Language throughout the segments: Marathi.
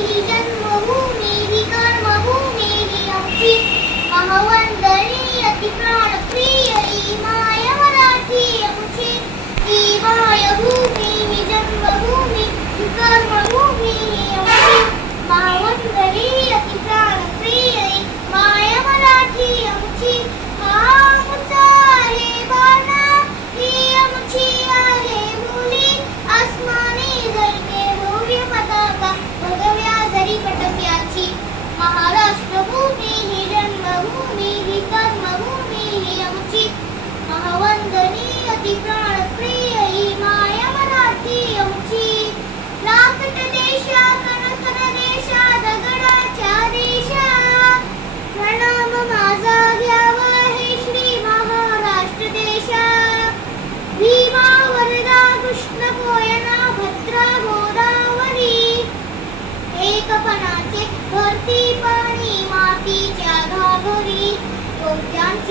मायभूमी ही जन्मभूमी ही कर्मभूमी ही आमची महावंदनी अति प्राणप्रिय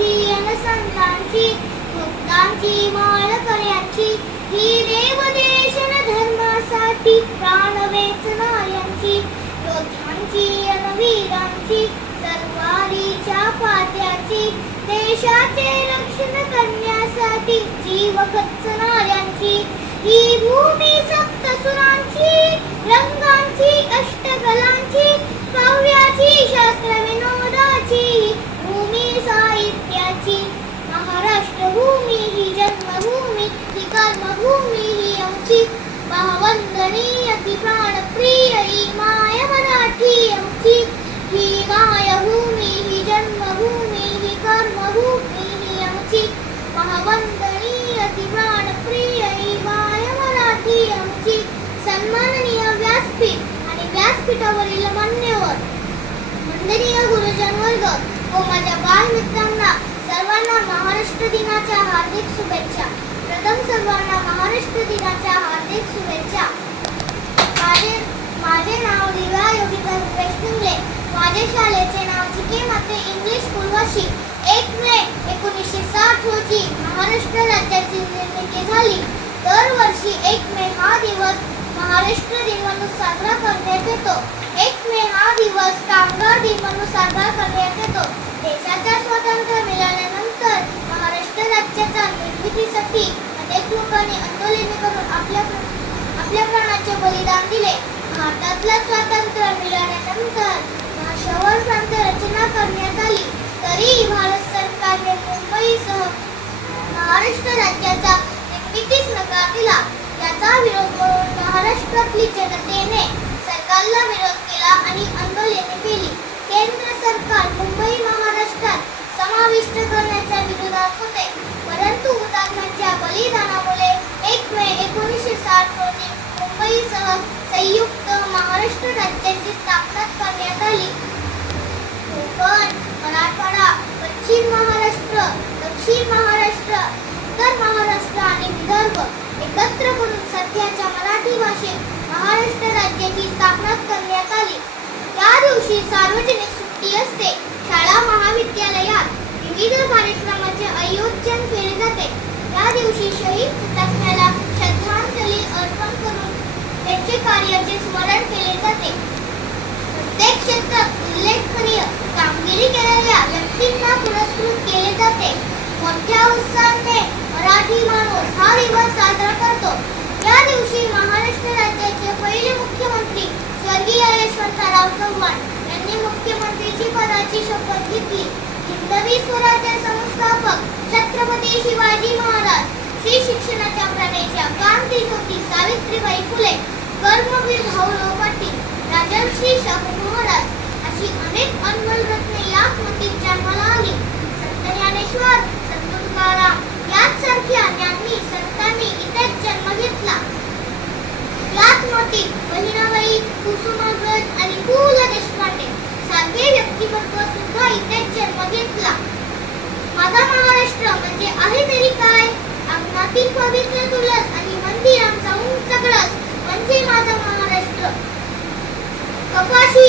गोत्यांची अनसंतांची भक्तांची माळ कर्यांची ही देवदेशन धर्मासाठी प्राण वेचणाऱ्यांची योद्ध्यांची अनवीरांची सर्वारीच्या पात्याची देशाचे रक्षण करण्यासाठी जीव खचणाऱ्यांची ही भूमी सप्तसुरांची रंगांची अष्टकलांची काव्याची शास्त्र विनोदाची भूमी साहित्याची महाराष्ट्र भूमी ही जन्मभूमी ही कर्मभूमी ही आमची महावंदनी अति प्राणप्रिय ही माय मराठी आमची. ही मायभूमी ही जन्मभूमी ही कर्मभूमी ही आमची. महावंदनी अति प्राणप्रिय ही माय मराठी आमची. सन्माननीय व्यासपीठ आणि व्यासपीठावरील मान्यवर. वंदनीय गुरुजन वर्ग व माझ्या बालमित्रांना सर्वांना महाराष्ट्र दिनाच्या हार्दिक शुभेच्छा. प्रथम सर्वांना महाराष्ट्र दिनाच्या हार्दिक शुभेच्छा माझे माझे नाव दिव्या योगिता रुपेश पिंगले माझ्या शाळेचे नाव चिके माते इंग्लिश स्कूलवाशी एक मे एकोणीसशे साठ रोजी महाराष्ट्र राज्याची निर्मिती झाली. दरवर्षी एक मे हा दिवस महाराष्ट्र दिन म्हणून साजरा करण्यात येतो. एक मे हा दिवस कामगार दिन म्हणून साजरा करण्यात येतो. देशाच्या स्वातंत्र्य मिळाल्यानंतर महाराष्ट्र राज्याच्या निर्मितीसाठी अनेक लोकांनी आंदोलने करून आपल्या आपल्या प्राणाचे बलिदान दिले. भारतातला स्वातंत्र्य मिळाल्यानंतर रचना करण्यात आली. तरीही भारत सरकारने मुंबईसह महाराष्ट्र राज्याचा निर्मितीस नकार दिला. याचा विरोध म्हणून महाराष्ट्रातली जनतेने सरकारला विरोध केला आणि आंदोलने केली. केंद्र सरकार मुंबई महाराष्ट्रात समाविष्ट करण्याच्या विरोधात होते. परंतु हुतात्म्यांच्या बलिदानामुळे एक मे एकोणीसशे साठ रोजी मुंबईसह संयुक्त महाराष्ट्र राज्याची स्थापना करण्यात आली. दक्षिण महाराष्ट्र. उत्तर महाराष्ट्र आणि विदर्भ एकत्र करून सध्याच्या मराठी भाषेत महाराष्ट्र राज्याची स्थापना करण्यात आली. या दिवशी सार्वजनिक सुट्टी असते. शाळा महाविद्यालयात विविध कार्यक्रमाचे आयोजन केले जाते. या दिवशी शहीद हुतात्म्याला श्रद्धांजली अर्पण करून त्याचे कार्याचे स्मरण केले जाते. प्रत्येक क्षेत्रात उल्लेखनीय कामगिरी केलेल्या व्यक्तींना पुरस्कृत या उत्साहाने मराठी माणूस हा दिवस साजरा करतो. या दिवशी महाराष्ट्र राज्याचे पहिले मुख्यमंत्री स्वर्गीय यशवंतराव चव्हाण यांनी मुख्यमंत्रीची पदाची शपथ घेतली. हिंदवी स्वराज्य संस्थापक छत्रपती शिवाजी महाराज श्री शिक्षणाच्या प्रणेच्या क्रांती ज्योती सावित्रीबाई फुले कर्मवीर भाऊराव पाटील राजर्षी शाहू महाराज अशी अनेक अनमोल रत्ने या स्मृतीत जन्माला आली संत ज्ञानेश्वर संत तुकाराम याचसारख्या ज्ञानी संतांनी इतर जन्म घेतला. याच मोठी बहिणाबाई कुसुमाग्रज आणि पु ल देशपांडे सारखे व्यक्तिमत्व सुद्धा इथेच जन्म घेतला. माझा महाराष्ट्र म्हणजे आहे तरी काय? अंगणातील पवित्र तुळस आणि मंदिरांचा उंच कळस म्हणजे माझा महाराष्ट्र. कपाशी